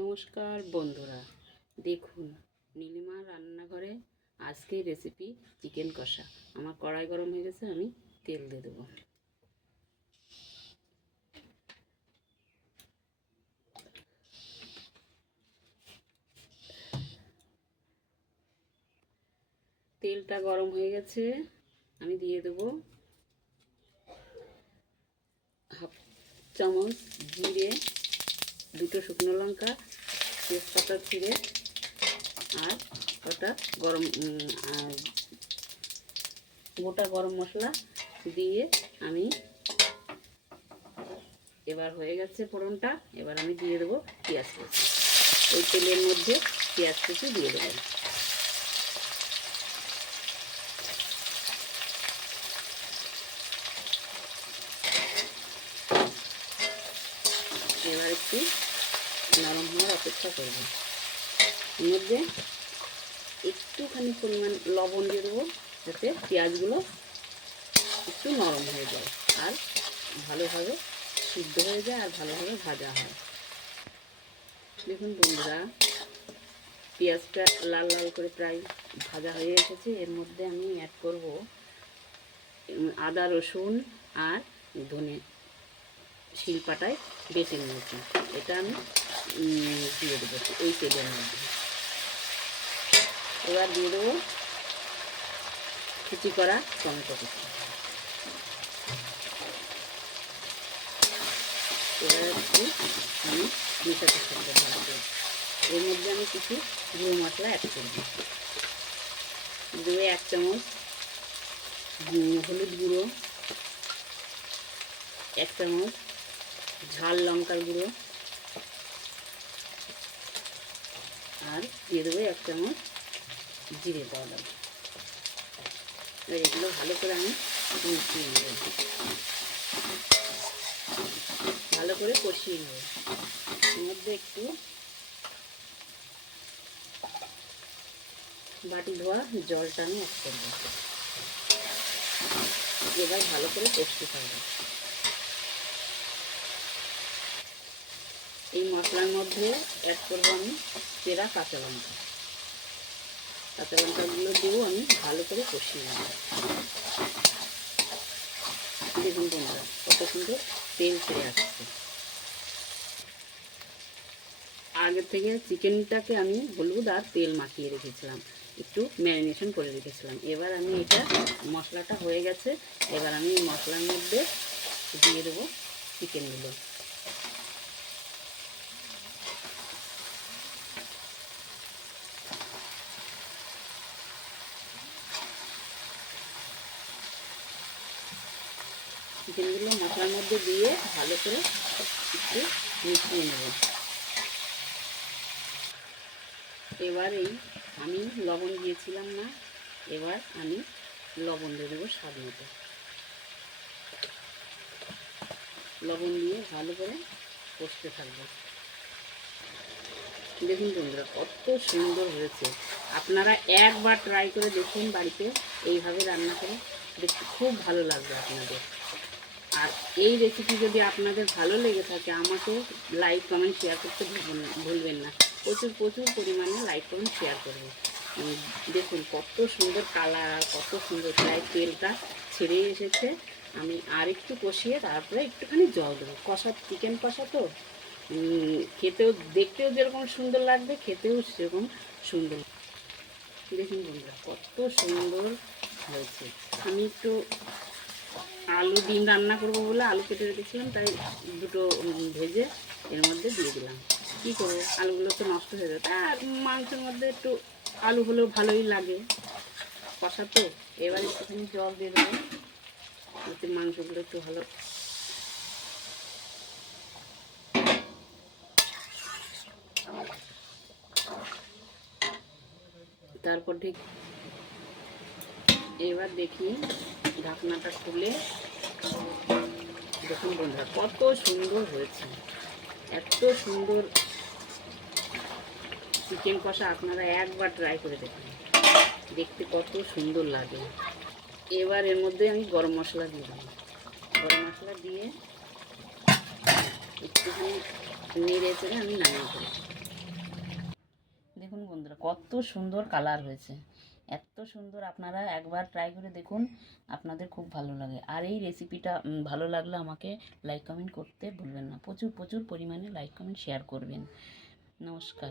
নমস্কার বন্ধুরা, দেখুন নীলিমার রান্নাঘরে আজকের রেসিপি চিকেন কষা। আমার কড়াই গরম হয়ে গেছে, আমি তেল দিয়ে দেবো। তেলটা গরম হয়ে গেছে, আমি দিয়ে দেবো হাফ চামচ জিরে, দুটো শুকনো লঙ্কা, তেজপাতা ছিঁড়ে, আর ওটা গোটা গরম মশলা দিয়ে আমি এবার হয়ে গেছে ফোড়নটা। এবার আমি দিয়ে দেবো পেঁয়াজ কুচি। ওই তেলের মধ্যে পেঁয়াজ কুচি দিয়ে দেবো। এবার একটু নরম হওয়ার অপেক্ষা করব। এর মধ্যে একটুখানি পরিমাণ লবণ দিয়ে দেবো, যাতে পেঁয়াজগুলো একটু নরম হয়ে যায় আর ভালোভাবে সিদ্ধ হয়ে যায় আর ভালোভাবে ভাজা হয়। দেখুন বন্ধুরা, পেঁয়াজটা লাল লাল করে প্রায় ভাজা হয়ে এসেছে। এর মধ্যে আমি অ্যাড করব আদা রসুন আর ধনে শিলপাটায় বেটে নিয়েছি। এটা আমি দিয়ে দেবো এই তেলের মধ্যে। এবার দিয়ে দেবো কুচি করা টমেটো কুচি। এবার একটু আমি মিশাতে থাকবো ভালো করে। এর মধ্যে আমি কিছু গুঁড়ো মশলা অ্যাড করব। দেবো 1 চামচ হলুদ গুঁড়ো, 1 চামচ ঝাল লঙ্কার গুঁড়ো, আর দিয়ে দেবো 1 চামচ জিরে পাউডার। এগুলো ভালো করে আমি মিশিয়ে নেব, ভালো করে কষিয়ে নেব। এর মধ্যে একটু বাটি ধোয়া জলটা আমি অ্যাড করবো। এবার ভালো করে কষতে থাকবো। এই মশলার মধ্যে অ্যাড করবো আমি চেরা কাঁচা লঙ্কা। কাঁচা লঙ্কাগুলো দিয়েও আমি ভালো করে কষিয়ে নেব। দেখুন বন্ধুরা, কত সুন্দর তেল ছেড়ে আসছে। আগে থেকে চিকেনটাকে আমি হলুদ আর তেল মাখিয়ে রেখেছিলাম, একটু ম্যারিনেশন করে রেখেছিলাম। এবার আমি এটা মশলাটা হয়ে গেছে, এবার আমি মশলার মধ্যে দিয়ে দেবো চিকেনগুলো। চিকেনগুলো মশলার মধ্যে দিয়ে ভালো করে একটু মিশিয়ে নেব। এবার আমি লবণ দিয়েছিলাম না, এবার আমি লবণ দিয়ে দেবো স্বাদ মতো। লবণ দিয়ে ভালো করে কষতে থাকবো। দেখুন বন্ধুরা, কত সুন্দর হয়েছে। আপনারা একবার ট্রাই করে দেখুন বাড়িতে, এইভাবে রান্না করে দেখতে খুব ভালো লাগবে আপনাদের। আর এই রেসিপি যদি আপনাদের ভালো লেগে থাকে, আমাকে লাইক কমেন্ট শেয়ার করতে ভুলবেন না। প্রচুর প্রচুর পরিমাণে লাইক কমেন্ট শেয়ার করবেন। দেখুন কত সুন্দর কালার আর কত সুন্দর প্রায় তেলটা ছেড়ে এসেছে। আমি আর একটু কষিয়ে তারপরে একটুখানি জল দেবো। চিকেন কষা তো খেতেও দেখতেও যেরকম সুন্দর লাগবে, খেতেও সেরকম সুন্দর। দেখুন বন্ধুরা, কত সুন্দর হয়েছে। আমি একটু আলু ডিম রান্না করবো বলে আলু কেটে রেখেছিলাম, তাই দুটো ভেজে এর মধ্যে দিয়ে দিলাম। কী করবো, আলুগুলো তো নষ্ট হয়ে যাবে, আর মাংসের মধ্যে একটু আলু হলেও ভালোই লাগে কষা তো। এবার একটুখানি জল দিয়ে দেবো, যাতে মাংসগুলো একটু ভালো। তারপর ঠিক এবার দেখি ঢাকনাটা খুলে, দেখুন বন্ধুরা কত সুন্দর হয়েছে। এত সুন্দর চিকেন কষা আপনারা একবার ট্রাই করে দেখুন, দেখতে কত সুন্দর লাগে। এবার এর মধ্যে আমি গরম মশলা দিয়ে দেবো। গরম মশলা দিয়ে একটুখানি নেড়ে চেড়ে আমি নামিয়ে ফেলবো। কত সুন্দর কালার হয়েছে, এত সুন্দর। আপনারা একবার ট্রাই করে দেখুন, আপনাদের খুব ভালো লাগে। আর এই রেসিপিটা ভালো লাগলে আমাকে লাইক কমেন্ট করতে ভুলবেন না, প্রচুর প্রচুর পরিমাণে লাইক কমেন্ট শেয়ার করবেন। নমস্কার।